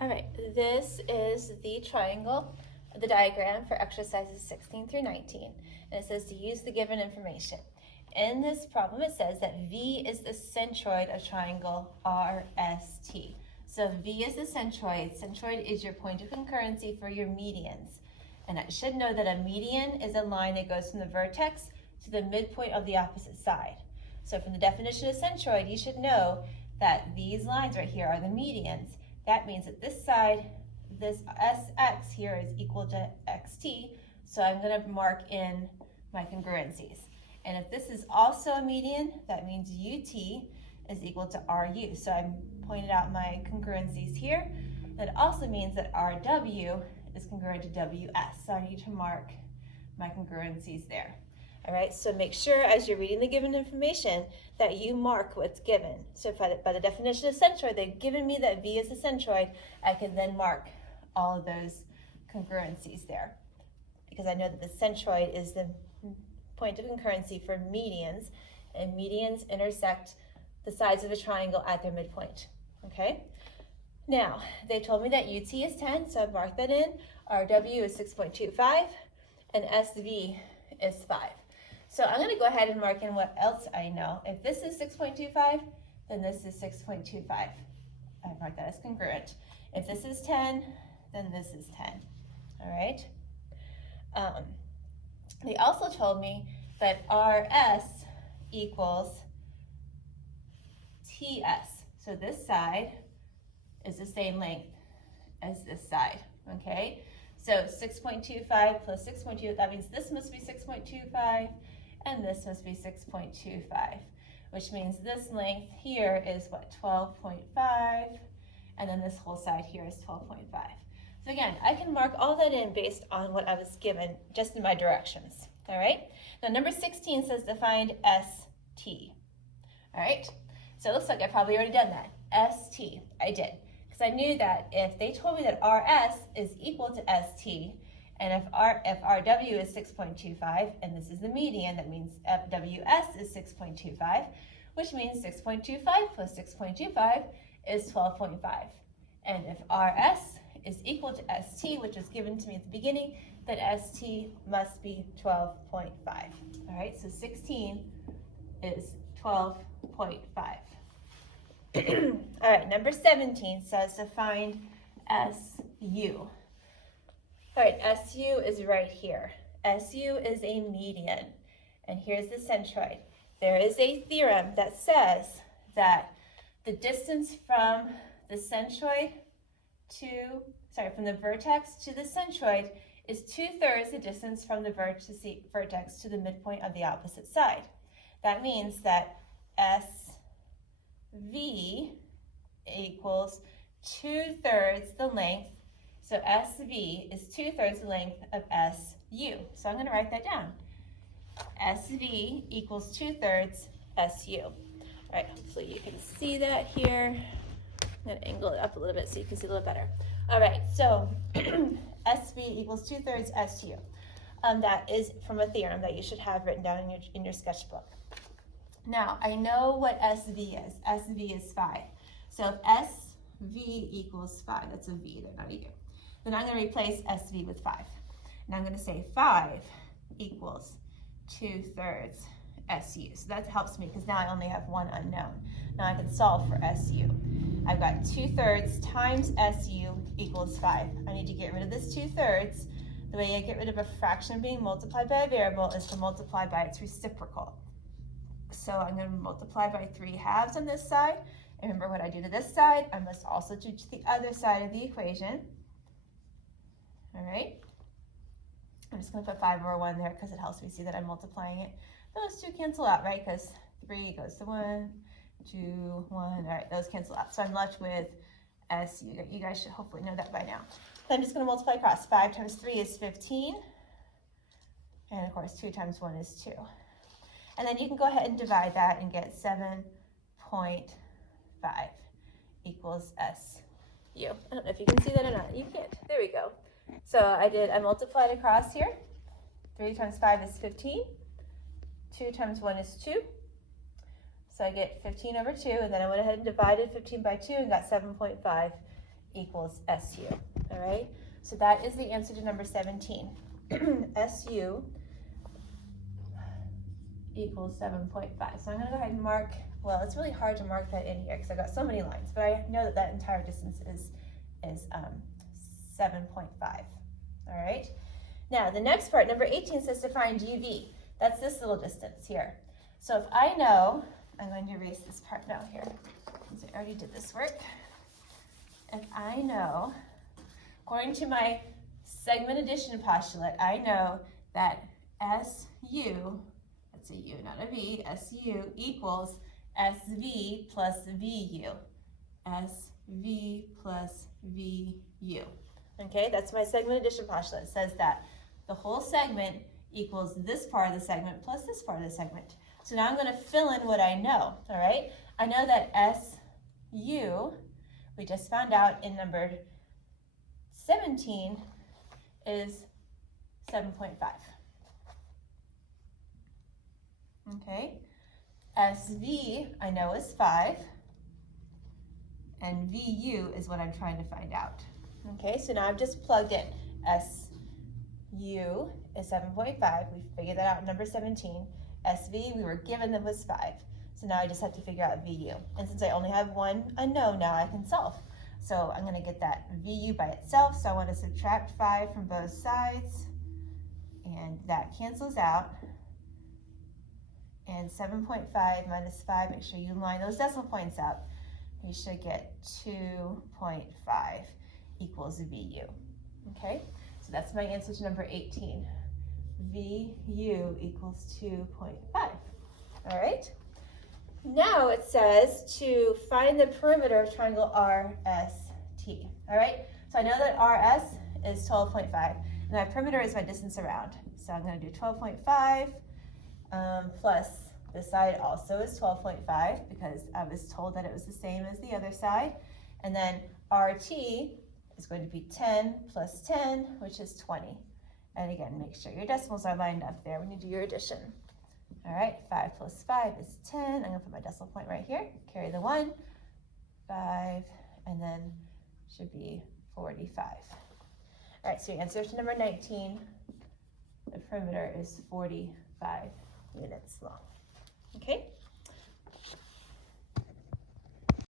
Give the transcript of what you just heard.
All right, this is the triangle, the diagram for exercises 16 through 19, and it says to use the given information. In this problem, it says that V is the centroid of triangle RST. So V is the centroid. Centroid is your point of concurrency for your medians. And I should know that a median is a line that goes from the vertex to the midpoint of the opposite side. So from the definition of centroid, you should know that these lines right here are the medians. That means that this side, this SX here is equal to XT, so I'm going to mark in my congruencies. And if this is also a median, that means UT is equal to RU. So I pointed out my congruencies here. That also means that RW is congruent to WS, so I need to mark my congruencies there. All right, so make sure as you're reading the given information that you mark what's given. So by the definition of centroid, they've given me that V is a centroid, I can then mark all of those congruencies there because I know that the centroid is the point of concurrency for medians, and medians intersect the sides of a triangle at their midpoint, okay? Now, they told me that UT is 10, so I've marked that in. RW is 6.25, and SV is 5. So I'm going to go ahead and mark in what else I know. If this is 6.25, then this is 6.25. I mark that as congruent. If this is 10, then this is 10. All right? They also told me that RS equals TS. So this side is the same length as this side, okay? So 6.25 plus 6.2, that means this must be 6.25 and this must be 6.25, which means this length here is what, 12.5, and then this whole side here is 12.5. So again, I can mark all that in based on what I was given just in my directions, all right? Now number 16 says to find ST, all right? So it looks like I've probably already done that. ST, I did. Because I knew that if they told me that RS is equal to ST, and if RW is 6.25, and this is the median, that means FWS is 6.25, which means 6.25 plus 6.25 is 12.5. And if RS is equal to ST, which was given to me at the beginning, then ST must be 12.5. All right, so 16 is 12.5. All right, number 17 says to find SU. All right, SU is right here. SU is a median, and here's the centroid. There is a theorem that says that the distance from the centroid from the vertex to the centroid is 2/3 the distance from the vertex to the midpoint of the opposite side. That means that SV equals 2/3 the length. So SV is 2/3 the length of SU. So I'm going to write that down. SV equals 2/3 SU. All right, hopefully you can see that here. I'm going to angle it up a little bit so you can see a little better. All right, so SV equals 2/3 SU. That is from a theorem that you should have written down in your sketchbook. Now, I know what SV is. SV is 5. So if SV equals 5, that's a V there, not a U. Then I'm going to replace SV with 5. And I'm going to say 5 equals 2/3 SU. So that helps me because now I only have one unknown. Now I can solve for SU. I've got 2/3 times SU equals 5. I need to get rid of this 2/3. The way I get rid of a fraction being multiplied by a variable is to multiply by its reciprocal. So I'm going to multiply by 3/2 on this side. And remember what I do to this side, I must also do to the other side of the equation. All right. I'm just going to put 5 over 1 there because it helps me see that I'm multiplying it. Those two cancel out, right? Because 3 goes to 1, 2, 1. All right, those cancel out. So I'm left with SU. You guys should hopefully know that by now. So I'm just going to multiply across. 5 times 3 is 15. And of course, 2 times 1 is 2. And then you can go ahead and divide that and get 7.5 equals SU. I don't know if you can see that or not. You can't. There we go. So I multiplied across here. 3 times 5 is 15. 2 times 1 is 2. So I get 15 over 2, and then I went ahead and divided 15 by 2 and got 7.5 equals SU, all right? So that is the answer to number 17. SU equals 7.5. So I'm gonna go ahead and mark, well, it's really hard to mark that in here because I've got so many lines, but I know that that entire distance is 7.5, all right? Now, the next part, number 18, says to find UV. That's this little distance here. So if I know, I'm going to erase this part now here, since I already did this work. If I know, according to my segment addition postulate, I know that SU, that's a U, not a V, SU equals SV plus VU. SV plus VU. Okay, that's my segment addition postulate. It says that the whole segment equals this part of the segment plus this part of the segment. So now I'm going to fill in what I know, all right? I know that SU, we just found out in number 17, is 7.5. Okay, SV I know is 5, and VU is what I'm trying to find out. Okay, so now I've just plugged in SU is 7.5. We figured that out in number 17. SV we were given that was 5. So now I just have to figure out VU. And since I only have one unknown, now I can solve. So I'm going to get that VU by itself. So I want to subtract 5 from both sides. And that cancels out. And 7.5 minus 5, make sure you line those decimal points up. You should get 2.5 equals VU. Okay, so that's my answer to number 18. VU equals 2.5. All right. Now it says to find the perimeter of triangle RST. All right, so I know that RS is 12.5, and my perimeter is my distance around. So I'm going to do 12.5 plus this side also is 12.5 because I was told that it was the same as the other side. And then RT is going to be 10 plus 10, which is 20. And again, make sure your decimals are lined up there when you do your addition. All right, 5 plus 5 is 10. I'm going to put my decimal point right here. Carry the 1, 5, and then should be 45. All right, so your answer to number 19, the perimeter is 45 units long. Okay?